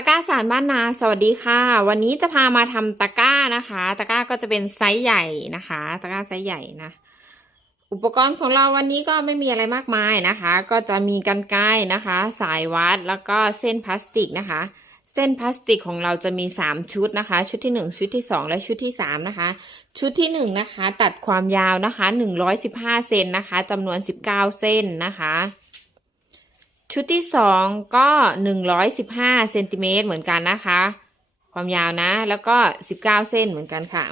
ตะกร้าสารบ้านนา สวัสดีค่ะ วันนี้จะพามาทำตะกร้านะคะ ตะกร้าก็จะเป็นไซส์ใหญ่นะคะ ตะกร้าไซส์ใหญ่นะ อุปกรณ์ของเราวันนี้ก็ไม่มีอะไรมากมายนะคะ ก็จะมีกันไกนะคะ สายวัดแล้วก็เส้นพลาสติกนะคะ เส้นพลาสติกของเราจะมี 3 ชุดนะคะ ชุดที่ 1 ชุดที่ 2 และชุดที่ 3 นะคะ ชุดที่ 1 นะคะ ตัดความยาวนะคะ 115 เซนนะคะจำนวน 19 เส้นนะคะ ชุดที่สองก็หนึ่งร้อยสิบห้าเซนติเมตรเหมือนกันนะคะ ความยาวนะ แล้วก็สิบเก้าเส้นเหมือนกันค่ะ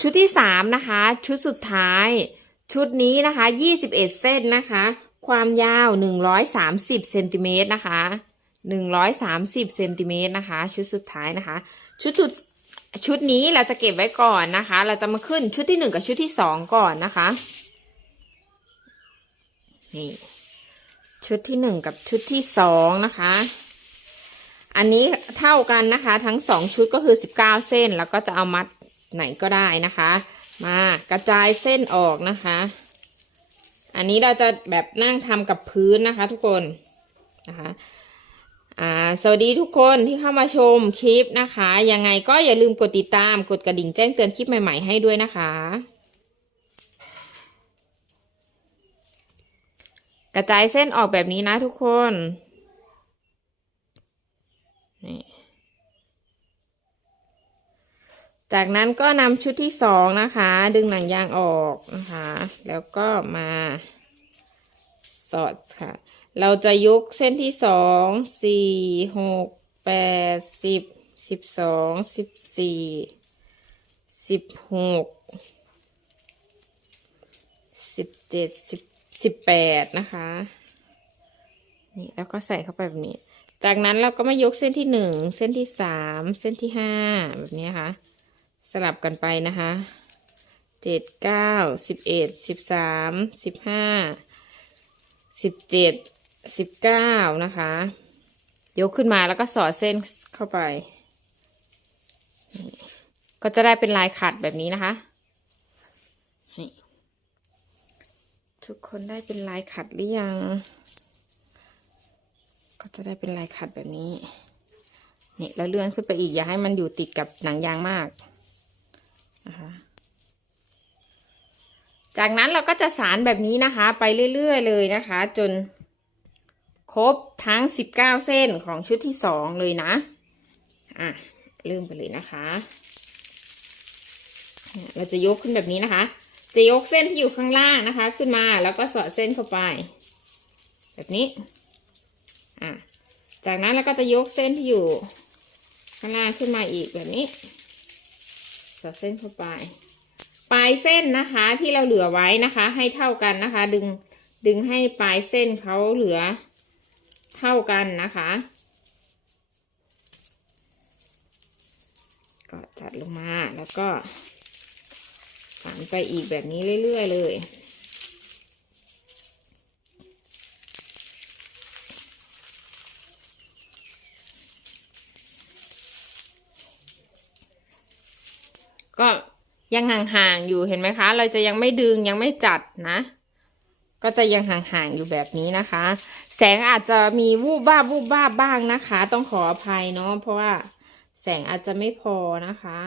ชุดที่สามนะคะ ชุดสุดท้าย ชุดนี้นะคะยี่สิบเอ็ดเส้นนะคะ ความยาวหนึ่งร้อยสามสิบเซนติเมตรนะคะหนึ่งร้อยสามสิบเซนติเมตรนะคะ ชุดสุดท้ายนะคะ ชุดสุดชุดนี้เราจะเก็บไว้ก่อนนะคะ เราจะมาขึ้นชุดที่หนึ่งกับชุดที่สองก่อนนะคะ นี่ ชุดที่หนึ่งกับชุดที่สองนะคะ อันนี้เท่ากันนะคะ ทั้งสองชุดก็คือสิบเก้าเส้นแล้วก็จะเอามัดไหนก็ได้นะคะ มากระจายเส้นออกนะคะ อันนี้เราจะแบบนั่งทำกับพื้นนะคะ ทุกคนนะคะสวัสดีทุกคนที่เข้ามาชมคลิปนะคะ ยังไงก็อย่าลืมกดติดตาม กดกระดิ่งแจ้งเตือนคลิปใหม่ ๆ ให้ด้วยนะคะ กระจายเส้นออกแบบนี้นะทุกคนนี่จากนั้นก็นำชุดที่สองนะคะ ดึงหนังยางออกนะคะ แล้วก็มาสอดค่ะ เราจะยุกเส้นที่สองสี่หกแปดสิบสิบสองสิบสี่สิบหกสิบเจ็ดสิบ สิบแปดนะคะนี่แล้วก็ใส่เข้าไปแบบนี้ จากนั้นเราก็มายกเส้นที่หนึ่งเส้นที่สามเส้นที่ห้าแบบนี้ค่ะ สลับกันไปนะคะเจ็ดเก้าสิบเอ็ดสิบสามสิบห้าสิบเจ็ดสิบเก้านะคะ ยกขึ้นมาแล้วก็สอดเส้นเข้าไป ก็จะได้เป็นลายขัดแบบนี้นะคะ ทุกคนได้เป็นลายขัดหรือยัง ก็จะได้เป็นลายขัดแบบนี้นี่แล้วเลื่อนขึ้นไปอีกอย่าให้มันอยู่ติดกับหนังยางมากนะคะจากนั้นเราก็จะสารแบบนี้นะคะ ไปเรื่อยๆเลยนะคะ จนครบทั้ง19เส้นของชุดที่สองเลยนะอะเริ่มไปเลยนะคะเนี่ยเราจะยกขึ้นแบบนี้นะคะ จะยกเส้นที่อยู่ข้างล่างนะคะ ขึ้นมาแล้วก็สอดเส้นเข้าไป แบบนี้อะจากนั้นเราก็จะยกเส้นที่อยู่ข้างล่างขึ้นมาอีกแบบนี้ สอดเส้นเข้าไป ปลายเส้นนะคะที่เราเหลือไว้นะคะ ให้เท่ากันนะคะ ดึงดึงให้ปลายเส้นเขาเหลือเท่ากันนะคะ ก็จัดลงมาแล้วก็ ฝันไปอีกแบบนี้เรื่อย ๆ เลย ก็ยังห่างๆอยู่เห็นไหมคะ เราจะยังไม่ดึงยังไม่จัดนะ ก็จะยังห่างๆอยู่แบบนี้นะคะ แสงอาจจะมีวูบบ้าวูบบ้าบ้างนะคะ ต้องขออภัยเนาะเพราะว่าแสงอาจจะไม่พอนะคะ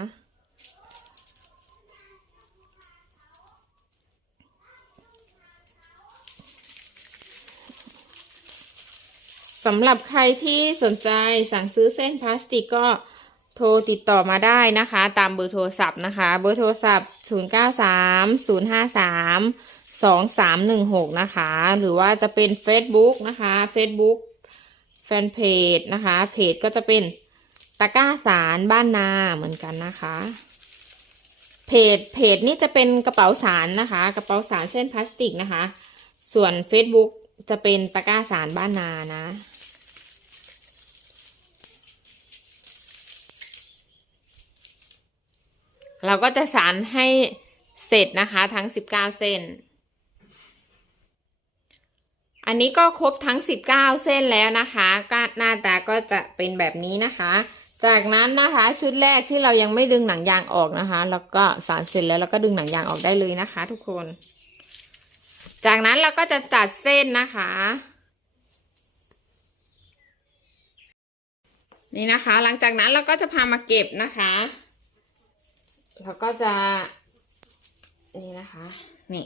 สำหรับใครที่สนใจสั่งซื้อเส้นพลาสติกก็โทรติดต่อมาได้นะคะ ตามเบอร์โทรศัพท์นะคะ เบอร์โทรศัพท์ 0 9 3 0 5 3 2 3 1 6 นะคะ หรือว่าจะเป็น Facebook นะคะ Facebook แฟนเพจนะคะ เพจก็จะเป็นตะก้าสารบ้านนาเหมือนกันนะคะ เพจเพจนี้จะเป็นกระเป๋าสารนะคะ กระเป๋าสารเส้นพลาสติกนะคะ ส่วน Facebook จะเป็นตะก้าสารบ้านนานะ เราก็จะสารให้เสร็จนะคะทั้ง 19 เส้น อันนี้ก็ครบทั้ง 19 เส้นแล้วนะคะก็หน้าตาก็จะเป็นแบบนี้นะคะ จากนั้นนะคะชุดแรกที่เรายังไม่ดึงหนังยางออกนะคะ แล้วก็สารเสร็จแล้วเราก็ดึงหนังยางออกได้เลยนะคะ ทุกคน จากนั้นเราก็จะจัดเส้นนะคะนี่นะคะ หลังจากนั้นเราก็จะพามาเก็บนะคะ เราก็จะ นี่นะคะ นี่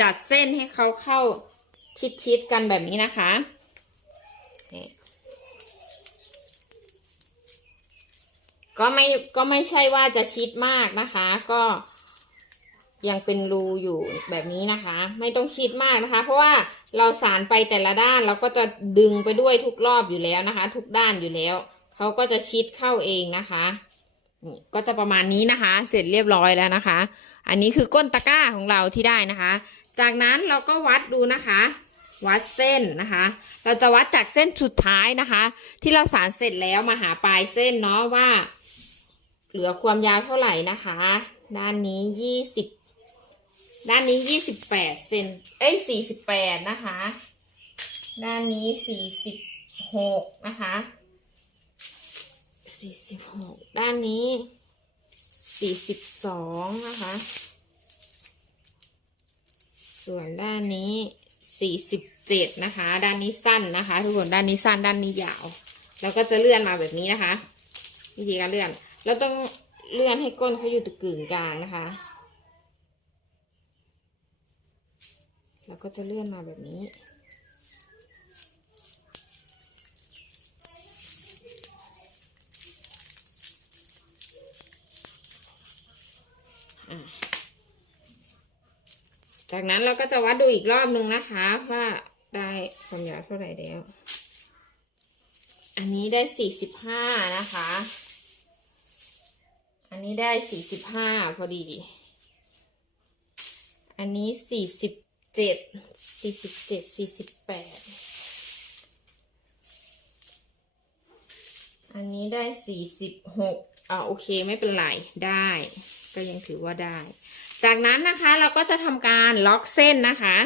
จัดเส้นให้เขาเข้าชิดๆกันแบบนี้นะคะนี่ก็ไม่ก็ไม่ใช่ว่าจะชิดมากนะคะ ก็ยังเป็นรูอยู่แบบนี้นะคะ ไม่ต้องชิดมากนะคะ เพราะว่าเราสารไปแต่ละด้านเราก็จะดึงไปด้วยทุกรอบอยู่แล้วนะคะ ทุกด้านอยู่แล้วเขาก็จะชิดเข้าเองนะคะ นี่ก็จะประมาณนี้นะคะ เสร็จเรียบร้อยแล้วนะคะ อันนี้คือก้นตะกร้าของเราที่ได้นะคะ จากนั้นเราก็วัดดูนะคะ วัดเส้นนะคะ เราจะวัดจากเส้นสุดท้ายนะคะ ที่เราสารเสร็จแล้วมาหาปลายเส้นเนาะว่า เหลือความยาวเท่าไหร่นะคะ ด้านนี้ยี่สิบด้านนี้ยี่สิบแปดเซนเอ้ยสี่สิบแปดนะคะ ด้านนี้สี่สิบหกนะคะ สี่สิบหกด้านนี้สี่สิบสองนะคะ ส่วนด้านนี้สี่สิบเจ็ดนะคะ ด้านนี้สั้นนะคะ ทุกคนด้านนี้สั้นด้านนี้ยาว แล้วก็จะเลื่อนมาแบบนี้นะคะ วิธีการเลื่อน เราต้องเลื่อนให้ก้นเขาอยู่ตะกึ่งกลางนะคะแล้วก็จะเลื่อนมาแบบนี้ จากนั้นเราก็จะวัดดูอีกรอบนึงนะคะ ว่าได้ความยาวเท่าไหร่แล้ว อันนี้ได้สี่สิบห้านะคะ อันนี้ได้สี่สิบห้าพอดี อันนี้สี่สิบเจ็ดสี่สิบเจ็ดสี่สิบแปดอันนี้ได้สี่สิบหกอ่าโอเคไม่เป็นไรได้ ก็ยังถือว่าได้ จากนั้นนะคะเราก็จะทำการล็อกเส้นนะคะ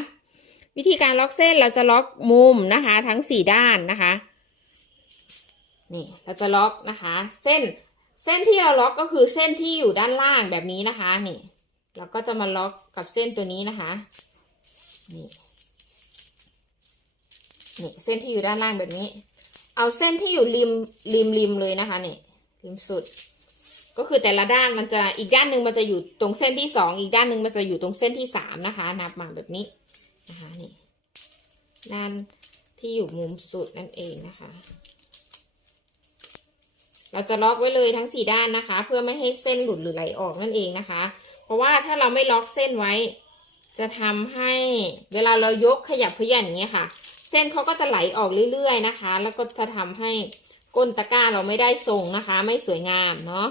วิธีการล็อกเส้นเราจะล็อกมุมนะคะ ทั้งสี่ด้านนะคะนี่เราจะล็อกนะคะ เส้นเส้นที่เราล็อกก็คือเส้นที่อยู่ด้านล่างแบบนี้นะคะนี่เราก็จะมาล็อกกับเส้นตัวนี้นะคะนี่นี่เส้นที่อยู่ด้านล่างแบบนี้ เอาเส้นที่อยู่ริมริมริมเลยนะคะนี่ริมสุด ก็คือแต่ละด้านมันจะอีกด้านหนึ่งมันจะอยู่ตรงเส้นที่สองอีกด้านหนึ่งมันจะอยู่ตรงเส้นที่สามนะคะ นับมาแบบนี้นะคะนี่ด้านที่อยู่มุมสุดนั่นเองนะคะ เราจะล็อกไว้เลยทั้งสี่ด้านนะคะ เพื่อไม่ให้เส้นหลุดหรือไหลออกนั่นเองนะคะ เพราะว่าถ้าเราไม่ล็อกเส้นไว้ จะทำให้เวลาเรายกขยับขยันอย่างเงี้ยค่ะ เส้นเขาก็จะไหลออกเรื่อย ๆนะคะ แล้วก็จะทำให้ก้นตะกร้าเราไม่ได้ทรงนะคะ ไม่สวยงามเนาะ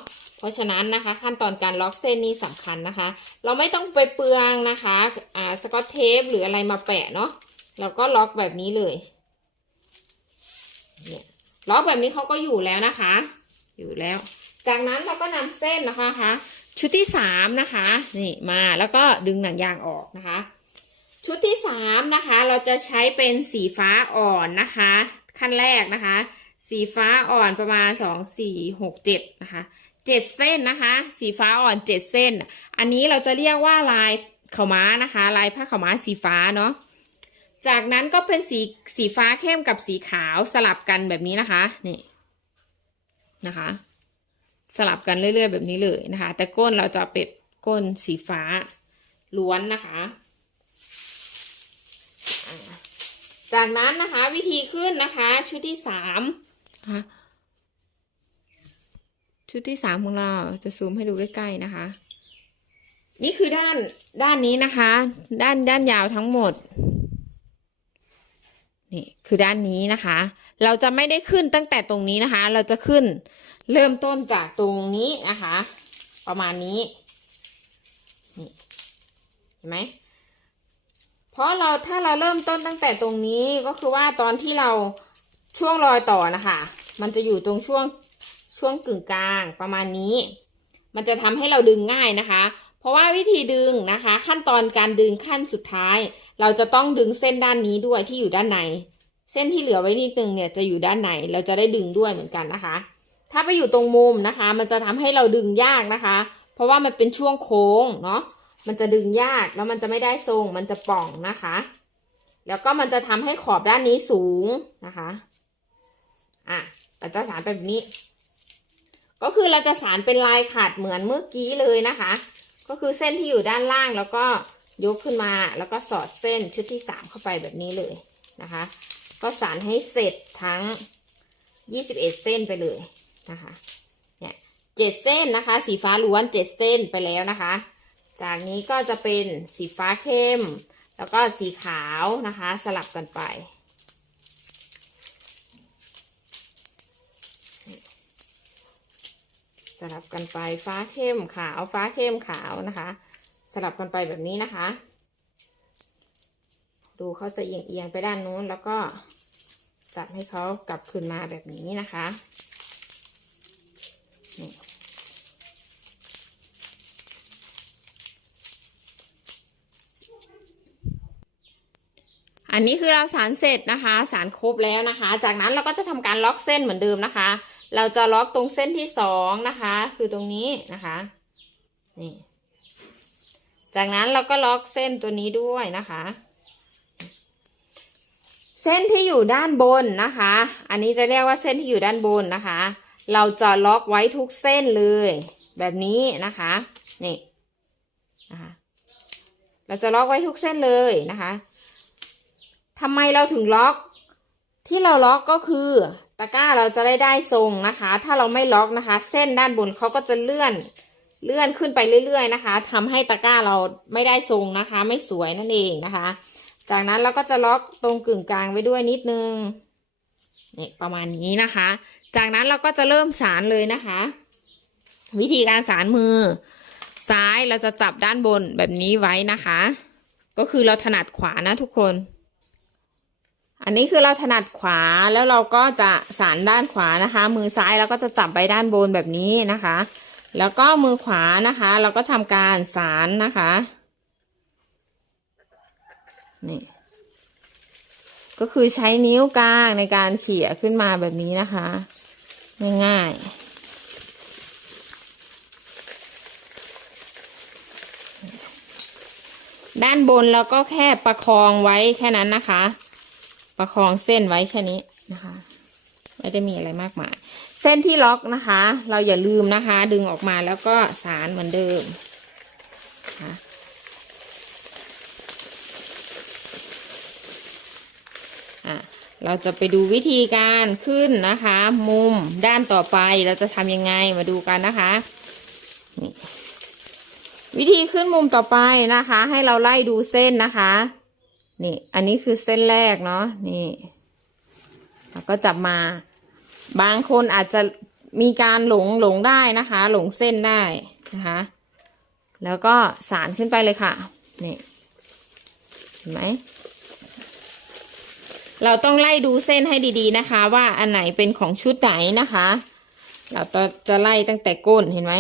ราะฉะนั้นนะคะ ขั้นตอนการล็อกเส้นนี่สำคัญนะคะ เราไม่ต้องไปเปลืองนะคะอ่าสกอตเทปหรืออะไรมาแปะเนาะเราก็ล็อกแบบนี้เลยเนี่ยล็อกแบบนี้เขาก็อยู่แล้วนะคะ อยู่แล้ว จากนั้นเราก็นำเส้นนะคะคะชุดที่สามนะคะนี่มาแล้วก็ดึงหนังยางออกนะคะ ชุดที่สามนะคะ เราจะใช้เป็นสีฟ้าอ่อนนะคะ ขั้นแรกนะคะ สีฟ้าอ่อนประมาณสองสี่หกเจ็ดนะคะ เจ็ดเส้นนะคะ สีฟ้าอ่อนเจ็ดเส้น อันนี้เราจะเรียกว่าลายขาวม้านะคะ ลายผ้าขาวม้าสีฟ้าเนาะจากนั้นก็เป็นสีสีฟ้าเข้มกับสีขาวสลับกันแบบนี้นะคะนี่นะคะ สลับกันเรื่อยๆ แบบนี้เลยนะคะ แต่ก้นเราจะเป็ดก้นสีฟ้าล้วนนะคะ จากนั้นนะคะวิธีขึ้นนะคะชุดที่สามนะคะ ชุดที่สามของเราจะซูมให้ดูใกล้ๆนะคะ นี่คือด้านด้านนี้นะคะ ด้านด้านยาวทั้งหมดนี่คือด้านนี้นะคะ เราจะไม่ได้ขึ้นตั้งแต่ตรงนี้นะคะ เราจะขึ้นเริ่มต้นจากตรงนี้นะคะ ประมาณนี้นี่เห็นไหมเพราะเราถ้าเราเริ่มต้นตั้งแต่ตรงนี้ก็คือว่าตอนที่เราช่วงรอยต่อนะคะ มันจะอยู่ตรงช่วง ช่วงกึ่งกลางประมาณนี้ มันจะทำให้เราดึงง่ายนะคะ เพราะว่าวิธีดึงนะคะ ขั้นตอนการดึงขั้นสุดท้าย เราจะต้องดึงเส้นด้านนี้ด้วยที่อยู่ด้านใน เส้นที่เหลือไว้นิดนึงเนี่ยจะอยู่ด้านในเราจะได้ดึงด้วยเหมือนกันนะคะ ถ้าไปอยู่ตรงมุมนะคะ มันจะทำให้เราดึงยากนะคะ เพราะว่ามันเป็นช่วงโค้งเนาะมันจะดึงยากแล้วมันจะไม่ได้ทรงมันจะป่องนะคะ แล้วก็มันจะทำให้ขอบด้านนี้สูงนะคะอะเราจะสารแบบนี้ ก็คือเราจะสารเป็นลายขาดเหมือนเมื่อกี้เลยนะคะ ก็คือเส้นที่อยู่ด้านล่างแล้วก็ยกขึ้นมาแล้วก็สอดเส้นชุดที่สามเข้าไปแบบนี้เลยนะคะ ก็สารให้เสร็จทั้ง21เส้นไปเลยนะคะเนี่ยเจ็ดเส้นนะคะ สีฟ้าล้วนเจ็ดเส้นไปแล้วนะคะ จากนี้ก็จะเป็นสีฟ้าเข้ม แล้วก็สีขาวนะคะ สลับกันไป สลับกันไปฟ้าเข้มขาวฟ้าเข้มขาวนะคะ สลับกันไปแบบนี้นะคะ ดูเขาจะเอียงเอียงไปด้านนู้นแล้วก็จับให้เขากลับคืนมาแบบนี้นะคะนี่อันนี้คือเราสารเสร็จนะคะ สารครบแล้วนะคะ จากนั้นเราก็จะทำการล็อกเส้นเหมือนเดิมนะคะ เราจะล็อกตรงเส้นที่สองนะคะ คือตรงนี้นะคะ นี่ จากนั้นเราก็ล็อกเส้นตัวนี้ด้วยนะคะ เส้นที่อยู่ด้านบนนะคะ อันนี้จะเรียกว่าเส้นที่อยู่ด้านบนนะคะ เราจะล็อกไว้ทุกเส้นเลย แบบนี้นะคะ นี่นะคะเราจะล็อกไว้ทุกเส้นเลยนะคะทำไมเราถึงล็อก ที่เราล็อกก็คือ ตะกร้าเราจะได้ได้ทรงนะคะ ถ้าเราไม่ล็อกนะคะ เส้นด้านบนเขาก็จะเลื่อนเลื่อนขึ้นไปเรื่อย ๆ นะคะทำให้ตะกร้าเราไม่ได้ทรงนะคะ ไม่สวยนั่นเองนะคะ จากนั้นเราก็จะล็อกตรงกึ่งกลางไว้ด้วยนิดนึงนี่ประมาณนี้นะคะ จากนั้นเราก็จะเริ่มสารเลยนะคะ วิธีการสารมือ ซ้ายเราจะจับด้านบนแบบนี้ไว้นะคะ ก็คือเราถนัดขวานะทุกคน อันนี้คือเราถนัดขวาแล้วเราก็จะสารด้านขวานะคะ มือซ้ายเราก็จะจับไปด้านบนแบบนี้นะคะ แล้วก็มือขวานะคะ เราก็ทำการสารนะคะนี่ก็คือใช้นิ้วกลางในการเขี่ยขึ้นมาแบบนี้นะคะ ง่ายๆด้านบนเราก็แค่ประคองไว้แค่นั้นนะคะ ประคองเส้นไว้แค่นี้นะคะ ไม่ได้มีอะไรมากมาย เส้นที่ล็อกนะคะ เราอย่าลืมนะคะ ดึงออกมาแล้วก็สารเหมือนเดิมนะคะอะเราจะไปดูวิธีการขึ้นนะคะ มุมด้านต่อไปเราจะทำยังไงมาดูกันนะคะวิธีขึ้นมุมต่อไปนะคะ ให้เราไล่ดูเส้นนะคะ นี่ อันนี้คือเส้นแรกเนาะนี่แล้วก็จับมา บางคนอาจจะมีการหลงหลงได้นะคะ หลงเส้นได้นะคะ แล้วก็สารขึ้นไปเลยค่ะนี่เห็นไหมเราต้องไล่ดูเส้นให้ดีๆนะคะ ว่าอันไหนเป็นของชุดไหนนะคะ เราจะไล่ตั้งแต่ก้นเห็นไหม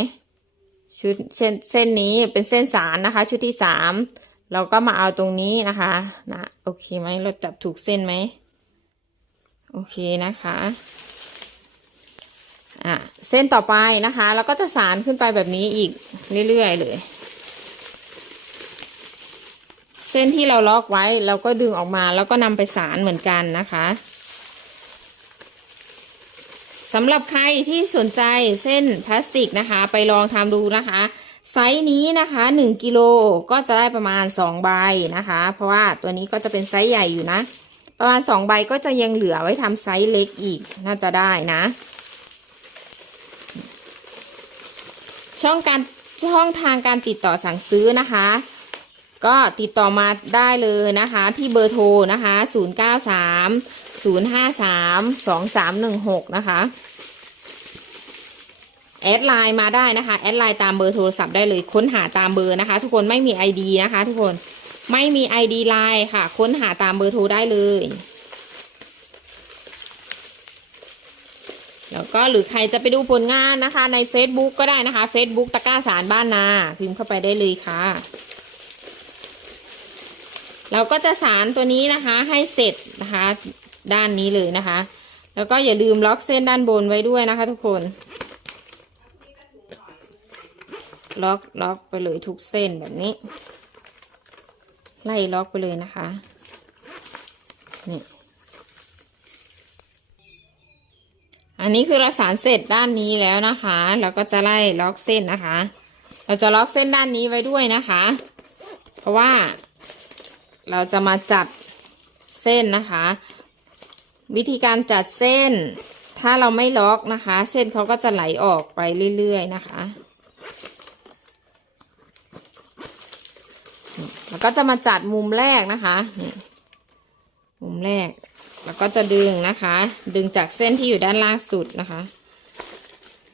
ชุดเส้นเส้นนี้เป็นเส้นสารนะคะ ชุดที่สาม เราก็มาเอาตรงนี้นะคะนะโอเคไหมเราจับถูกเส้นไหมโอเคนะคะอะเส้นต่อไปนะคะเราก็จะสารขึ้นไปแบบนี้อีกเรื่อยๆเลย เส้นที่เราล็อกไว้เราก็ดึงออกมาแล้วก็นำไปสารเหมือนกันนะคะสำหรับใครที่สนใจเส้นพลาสติกนะคะ ไปลองทำดูนะคะ ไซส์นี้นะคะ1กิโลก็จะได้ประมาณ2ใบนะคะ เพราะว่าตัวนี้ก็จะเป็นไซส์ใหญ่อยู่นะ ประมาณ2ใบก็จะยังเหลือไว้ทำไซส์เล็กอีกน่าจะได้นะ ช่องการช่องทางการติดต่อสั่งซื้อนะคะ ก็ติดต่อมาได้เลยนะคะ ที่เบอร์โทรนะคะ 093 053 2316 นะคะ แอดไลน์มาได้นะคะ แอดไลน์ตามเบอร์โทรศัพท์ได้เลยค้นหาตามเบอร์นะคะ ทุกคนไม่มี ID นะคะ ทุกคนไม่มี ID ไลน์ค่ะ ค้นหาตามเบอร์โทรได้เลย แล้วก็หรือใครจะไปดูผลงานนะคะ ใน Facebook ก็ได้นะคะ Facebook ตะกร้าสารบ้านนา พิมพ์เข้าไปได้เลยค่ะ เราก็จะสารตัวนี้นะคะให้เสร็จนะคะ ด้านนี้เลยนะคะ แล้วก็อย่าลืมล็อกเส้นด้านบนไว้ด้วยนะคะ ทุกคน ล็อกล็อกไปเลยทุกเส้นแบบนี้ ไล่ล็อกไปเลยนะคะ นี่ อันนี้คือเราสารเสร็จด้านนี้แล้วนะคะ เราก็จะไล่ล็อกเส้นนะคะ เราจะล็อกเส้นด้านนี้ไว้ด้วยนะคะ เพราะว่า เราจะมาจัดเส้นนะคะ วิธีการจัดเส้น ถ้าเราไม่ล็อกนะคะ เส้นเขาก็จะไหลออกไปเรื่อยๆนะคะ แล้วก็จะมาจัดมุมแรกนะคะนี่มุมแรก แล้วก็จะดึงนะคะ ดึงจากเส้นที่อยู่ด้านล่างสุดนะคะ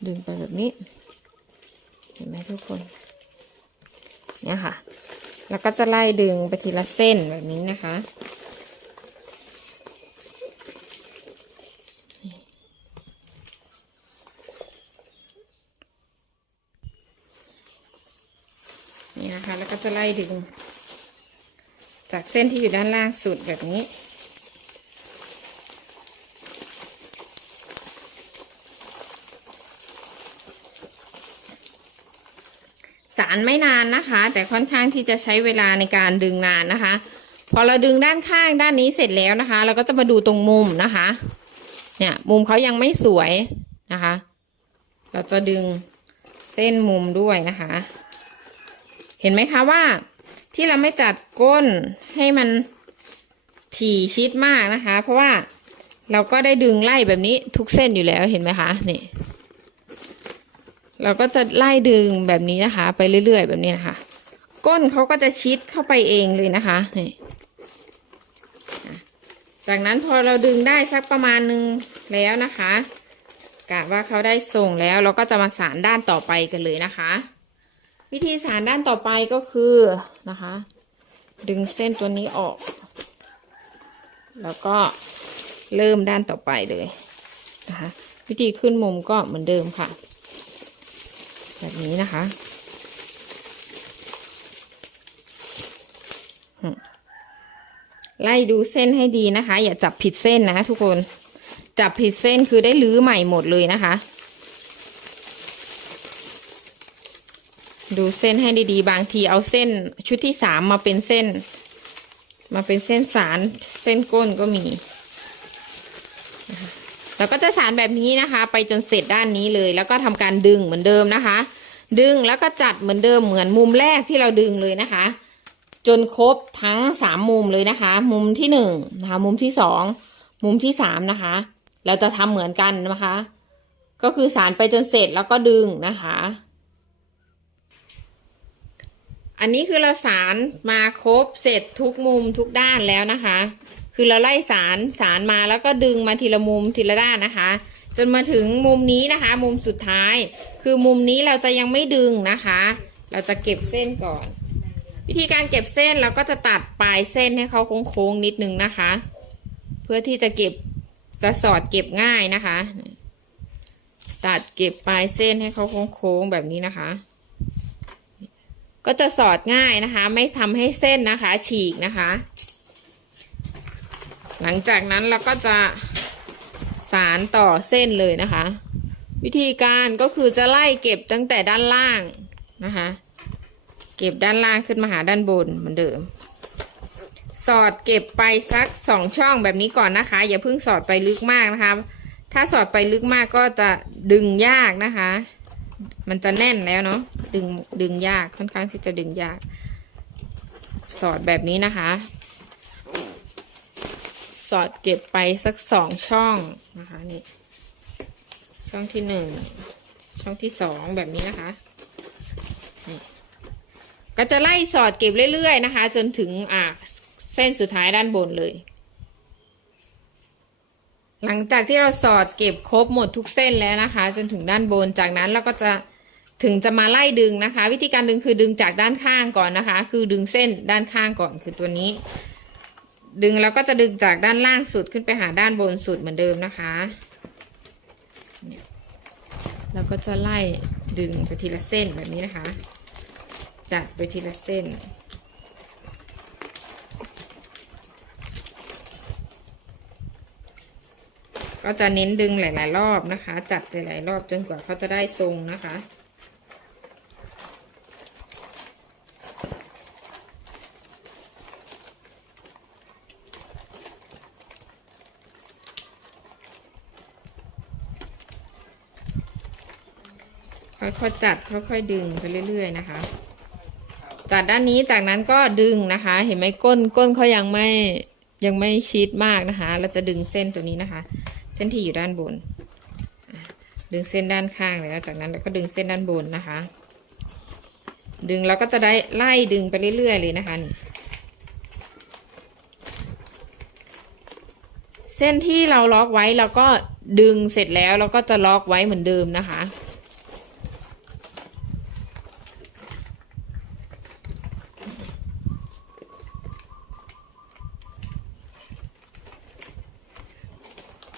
ดึงไปแบบนี้ เห็นไหมทุกคน เนี่ยค่ะ แล้วก็จะไล่ดึงไปทีละเส้นแบบนี้นะคะนี่นะคะ แล้วก็จะไล่ดึง จากเส้นที่อยู่ด้านล่างสุดแบบนี้ สารไม่นานนะคะ แต่ค่อนข้างที่จะใช้เวลาในการดึงนานนะคะ พอเราดึงด้านข้างด้านนี้เสร็จแล้วนะคะ เราก็จะมาดูตรงมุมนะคะ เนี่ยมุมเขายังไม่สวยนะคะ เราจะดึงเส้นมุมด้วยนะคะ เห็นไหมคะว่า ที่เราไม่จัดก้นให้มันถี่ชิดมากนะคะ เพราะว่าเราก็ได้ดึงไล่แบบนี้ทุกเส้นอยู่แล้วเห็นไหมคะนี่ เราก็จะไล่ดึงแบบนี้นะคะ ไปเรื่อย ๆ แบบนี้นะคะ ก้นเขาก็จะชิดเข้าไปเองเลยนะคะนี่จากนั้นพอเราดึงได้สักประมาณนึงแล้วนะคะกะว่าเขาได้ส่งแล้วเราก็จะมาสานด้านต่อไปกันเลยนะคะ วิธีสานด้านต่อไปก็คือนะคะ ดึงเส้นตัวนี้ออก แล้วก็เริ่มด้านต่อไปเลยนะคะ วิธีขึ้นมุมก็เหมือนเดิมค่ะ แบบนี้นะคะไล่ดูเส้นให้ดีนะคะ อย่าจับผิดเส้นนะทุกคน จับผิดเส้นคือได้รื้อใหม่หมดเลยนะคะ ดูเส้นให้ดีๆ บางทีเอาเส้นชุดที่สามมาเป็นเส้น มาเป็นเส้นสารเส้นก้นก็มีแล้วก็จะสารแบบนี้นะคะ ไปจนเสร็จด้านนี้เลย แล้วก็ทำการดึงเหมือนเดิมนะคะ ดึงแล้วก็จัดเหมือนเดิมเหมือนมุมแรกที่เราดึงเลยนะคะ จนครบทั้งสามมุมเลยนะคะ มุมที่หนึ่งนะคะ มุมที่สองมุมที่สามนะคะ เราจะทำเหมือนกันนะคะ ก็คือสารไปจนเสร็จแล้วก็ดึงนะคะ อันนี้คือเราสารมาครบเสร็จทุกมุมทุกด้านแล้วนะคะ คือเราไล่สารสารมาแล้วก็ดึงมาทีละมุมทีละด้านนะคะ จนมาถึงมุมนี้นะคะ มุมสุดท้าย คือมุมนี้เราจะยังไม่ดึงนะคะ เราจะเก็บเส้นก่อน วิธีการเก็บเส้นเราก็จะตัดปลายเส้นให้เขาโค้งๆนิดนึงนะคะ เพื่อที่จะเก็บจะสอดเก็บง่ายนะคะ ตัดเก็บปลายเส้นให้เขาโค้งๆแบบนี้นะคะ ก็จะสอดง่ายนะคะ ไม่ทำให้เส้นนะคะ ฉีกนะคะ หลังจากนั้นเราก็จะสารต่อเส้นเลยนะคะ วิธีการก็คือจะไล่เก็บตั้งแต่ด้านล่างนะคะ เก็บด้านล่างขึ้นมาหาด้านบนเหมือนเดิม สอดเก็บไปสักสองช่องแบบนี้ก่อนนะคะ อย่าเพิ่งสอดไปลึกมากนะคะ ถ้าสอดไปลึกมากก็จะดึงยากนะคะ มันจะแน่นแล้วเนาะดึงดึงยากค่อนข้างที่จะดึงยาก สอดแบบนี้นะคะ สอดเก็บไปสักสองช่องนะคะนี่ช่องที่หนึ่งช่องที่สองแบบนี้นะคะนี่ก็จะไล่สอดเก็บเรื่อยๆนะคะ จนถึงอ่าเส้นสุดท้ายด้านบนเลย หลังจากที่เราสอดเก็บครบหมดทุกเส้นแล้วนะคะ จนถึงด้านบนจากนั้นเราก็จะถึงจะมาไล่ดึงนะคะ วิธีการดึงคือดึงจากด้านข้างก่อนนะคะ คือดึงเส้นด้านข้างก่อนคือตัวนี้ ดึงแล้วก็จะดึงจากด้านล่างสุดขึ้นไปหาด้านบนสุดเหมือนเดิมนะคะเนี่ยแล้วก็จะไล่ดึงไปทีละเส้นแบบนี้นะคะ จัดไปทีละเส้น ก็จะเน้นดึงหลาย ๆ รอบนะคะ จัดหลาย ๆ รอบจนกว่าเขาจะได้ทรงนะคะ ค่อยๆจัดค่อยๆดึงไปเรื่อย ๆ นะคะ จัดด้านนี้จากนั้นก็ดึงนะคะ เห็นไหมก้นก้นเขายังไม่ยังไม่ชิดมากนะคะ เราจะดึงเส้นตัวนี้นะคะ ส้นที่อยู่ด้านบน ดึงเส้นด้านข้างแล้วจากนั้นเราก็ดึงเส้นด้านบนนะคะ ดึงเราก็จะได้ไล่ดึงไปเรื่อยๆเลยนะคะนี่เส้นที่เราล็อกไว้เราก็ดึงเสร็จแล้วเราก็จะล็อกไว้เหมือนเดิมนะคะ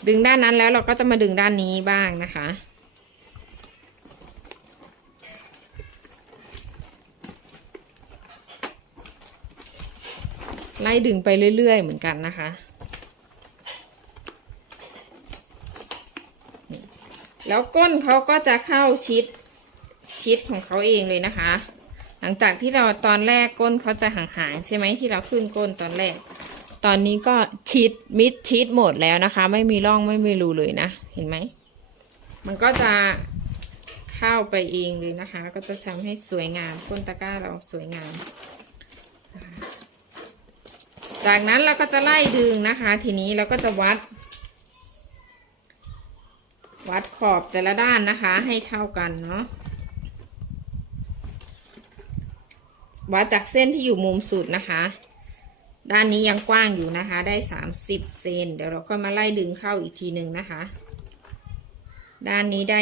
ดึงด้านนั้นแล้วเราก็จะมาดึงด้านนี้บ้างนะคะ ไล่ดึงไปเรื่อย ๆ เหมือนกันนะคะแล้วก้นเขาก็จะเข้าชิดชิดของเขาเองเลยนะคะ หลังจากที่เราตอนแรกก้นเขาจะห่างๆใช่ไหมที่เราขึ้นก้นตอนแรก ตอนนี้ก็ชิดมิดชิดหมดแล้วนะคะ ไม่มีร่องไม่มีรูเลยนะ เห็นไหม มันก็จะเข้าไปเองเลยนะคะ ก็จะทำให้สวยงามก้นตะกร้าเราสวยงาม จากนั้นเราก็จะไล่ดึงนะคะ ทีนี้เราก็จะวัด วัดขอบแต่ละด้านนะคะ ให้เท่ากันเนาะวัดจากเส้นที่อยู่มุมสุดนะคะ ด้านนี้ยังกว้างอยู่นะคะ ได้ 30 เซน เดี๋ยวเราก็มาไล่ดึงเข้าอีกทีหนึ่งนะคะ ด้านนี้ได้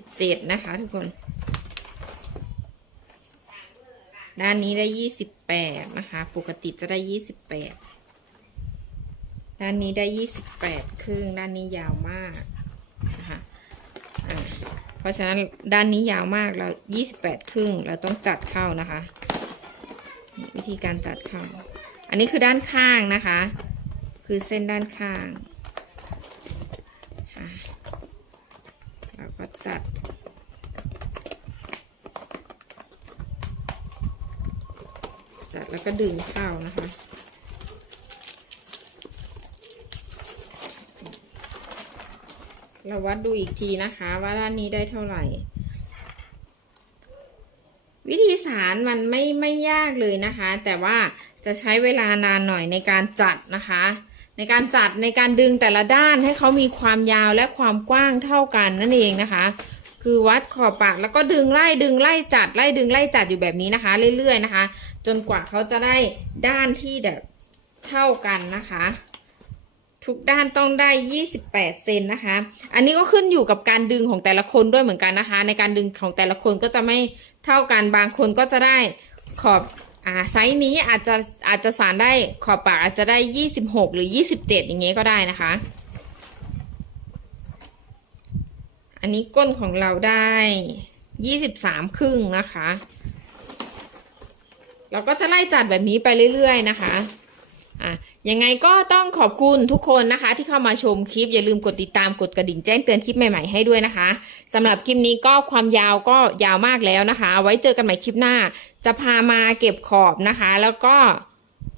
27 นะคะทุกคน ด้านนี้ได้ 28 นะคะ ปกติจะได้ 28 ด้านนี้ได้ 28 ครึ่ง ด้านนี้ยาวมากนะคะเพราะฉะนั้นด้านนี้ยาวมากเรา 28 ครึ่ง เราต้องจัดเข้านะคะ วิธีการจัดเข้า อันนี้คือด้านข้างนะคะ คือเส้นด้านข้างเราก็จัด จัดแล้วก็ดึงเข้านะคะเราวัดดูอีกทีนะคะว่าด้านนี้ได้เท่าไหร่ วิธีสารมันไม่ไม่ยากเลยนะคะ แต่ว่า จะใช้เวลานานหน่อยในการจัดนะคะ ในการจัดในการดึงแต่ละด้านให้เขามีความยาวและความกว้างเท่ากันนั่นเองนะคะ คือวัดขอบปากแล้วก็ดึงไล่ดึงไล่จัดไล่ดึงไล่จัดอยู่แบบนี้นะคะ เรื่อยๆนะคะ จนกว่าเขาจะได้ด้านที่แบบเท่ากันนะคะทุกด้านต้องได้ 28 เซนนะคะ อันนี้ก็ขึ้นอยู่กับการดึงของแต่ละคนด้วยเหมือนกันนะคะ ในการดึงของแต่ละคนก็จะไม่เท่ากัน บางคนก็จะได้ขอบ อ่าไซส์นี้อาจจะอาจจะสารได้ขอบปากอาจจะได้ยี่สิบหกหรือยี่สิบเจ็ดอย่างเงี้ยก็ได้นะคะ อันนี้ก้นของเราได้ยี่สิบสามครึ่งนะคะ เราก็จะไล่จัดแบบนี้ไปเรื่อยๆนะคะ อะยังไงก็ต้องขอบคุณทุกคนนะคะ ที่เข้ามาชมคลิป อย่าลืมกดติดตามกดกระดิ่งแจ้งเตือนคลิปใหม่ๆให้ด้วยนะคะสำหรับคลิปนี้ก็ความยาวก็ยาวมากแล้วนะคะ ไว้เจอกันใหม่คลิปหน้า จะพามาเก็บขอบนะคะ แล้วก็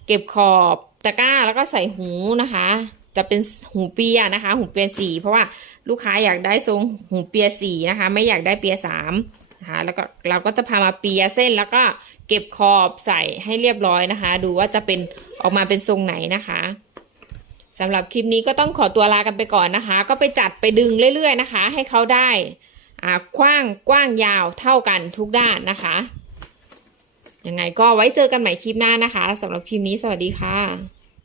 เก็บขอบตะกร้าแล้วก็ใส่หูนะคะ จะเป็นหูเปียนะคะ หูเปียสีเพราะว่าลูกค้าอยากได้ทรงหูเปียสีนะคะ ไม่อยากได้เปียสามนะคะแล้วก็เราก็จะพามาเปียเส้นแล้วก็ เก็บขอบใส่ให้เรียบร้อยนะคะ ดูว่าจะเป็นออกมาเป็นทรงไหนนะคะสำหรับคลิปนี้ก็ต้องขอตัวลากันไปก่อนนะคะ ก็ไปจัดไปดึงเรื่อยๆนะคะ ให้เขาได้อ่ากว้างกว้างยาวเท่ากันทุกด้านนะคะยังไงก็ไว้เจอกันใหม่คลิปหน้านะคะสำหรับคลิปนี้สวัสดีค่ะ